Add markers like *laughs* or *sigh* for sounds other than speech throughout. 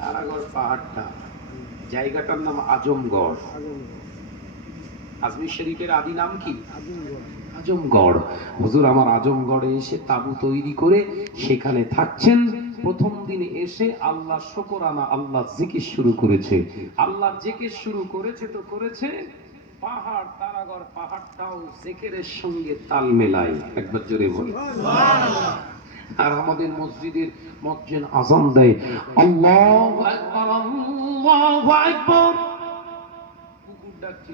তারাগড় পাহাড়টা, জায়গাটার নাম আজমগড়। আজমির শরীফের আদি নাম কি? আজমগড়। হুজুর, আমার আজমগড়ে এসে তাবু তৈরি করে সেখানে থাকছেন। প্রথম দিনে এসে আল্লাহ শকরানা আল্লাহ জিকির শুরু করেছে। আল্লাহ জিকির শুরু করেছে তো করেছে। পাহাড়, তারাগড় পাহাড়টাও জেকেরের সঙ্গে তাল মেলায়। একবার জোরে বলে আর আমাদের মসজিদের মসজিদ আজান দেয়। আল্লাহু আকবার কুকুর ডাকছে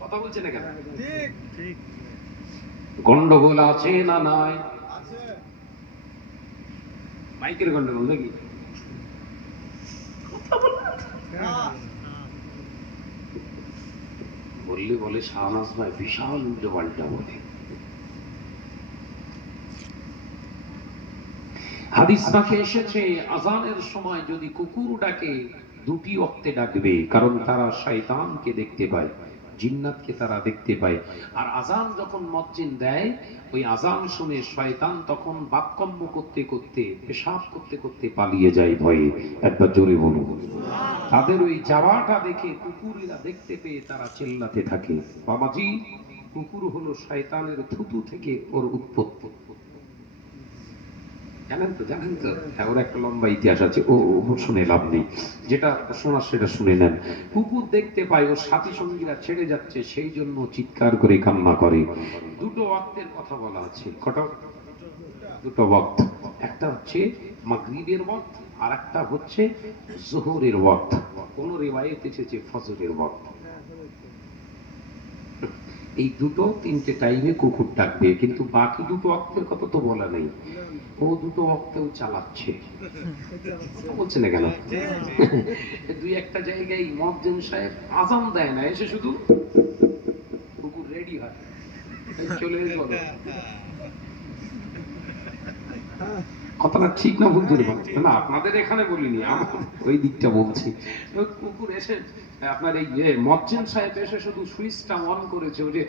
কথা বলছে না কেন? গন্ডগোল আছে না নাই? মাইকের গন্ডগোল নাকি? বললে বলে শাহনাজ ভাই বিশাল উল্টো পাল্টা বলে। হাদিস পাকে এসেছে, আজানের সময় যদি কুকুর ডাকে, দুটি অক্তে ডাকবে, কারণ তারা শয়তানকে দেখতে পায়, জিন্নাতকে তারা দেখতে পায়। আর আজান যখন মজ্জিন দেয়, ওই আজান শুনে শয়তান তখন বাক্যম্য করতে করতে, পেশাব করতে করতে পালিয়ে যায় ভয়ে। একবার জোরে বলুন। তাদের ওই যাওয়াটা দেখে কুকুরেরা দেখতে পেয়ে তারা চিল্লাতে থাকে। বাবাজি, কুকুর হলো শয়তানের থুতু থেকে ওর উৎপত্তি। জানেন তো জানেন তো? হ্যাঁ ওর একটা লম্বা ইতিহাস আছে। ও শুনে লাভ নেই। যেটা শোনার সেটা শুনে নেন। কুকুর দেখতে পায়, ওর সাথী সঙ্গীরা ছেড়ে যাচ্ছে, সেই জন্য চিৎকার করে কান্না করে। দুটো ওয়াক্তের কথা বলা আছে। কটা? দুটো ওয়াক্ত একটা হচ্ছে মাগরিবের ওয়াক্ত আর একটা হচ্ছে জোহরের ওয়াক্ত কোন রেওয়ায়েত এসেছে ফজরের ওয়াক্ত এই দুটো তিনটে টাইমে কুকুর ডাকবে কিন্তু বাকি দুটো অক্তের কথা তো বলা নেই। ও দুটো অক্তেও চালাচ্ছে। বলছে না কেন? *laughs* দুই একটা জায়গায় মহাজন সাহেব আজান দেয় না এসে শুধু কুকুর রেডি হয়। চলে এলো। কথাটা ঠিক না ভুল করে বলছি। না আপনাদের এখানে বলিনি ওই দিকটা বলছি। কুকুর এসে আপনার এই যে মজ্জেন সাহেব এসে শুধু সুইচটা অন করেছে ওই যে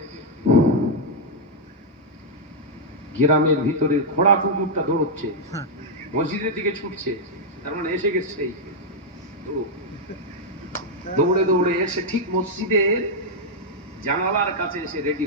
গ্রামের ভিতরে খোড়া কুকুরটা দৌড়চ্ছে মসজিদের দিকে ছুটছে তার মানে এসে গেছে দৌড়ে দৌড়ে এসে ঠিক মসজিদের জানালার কাছে এসে রেডি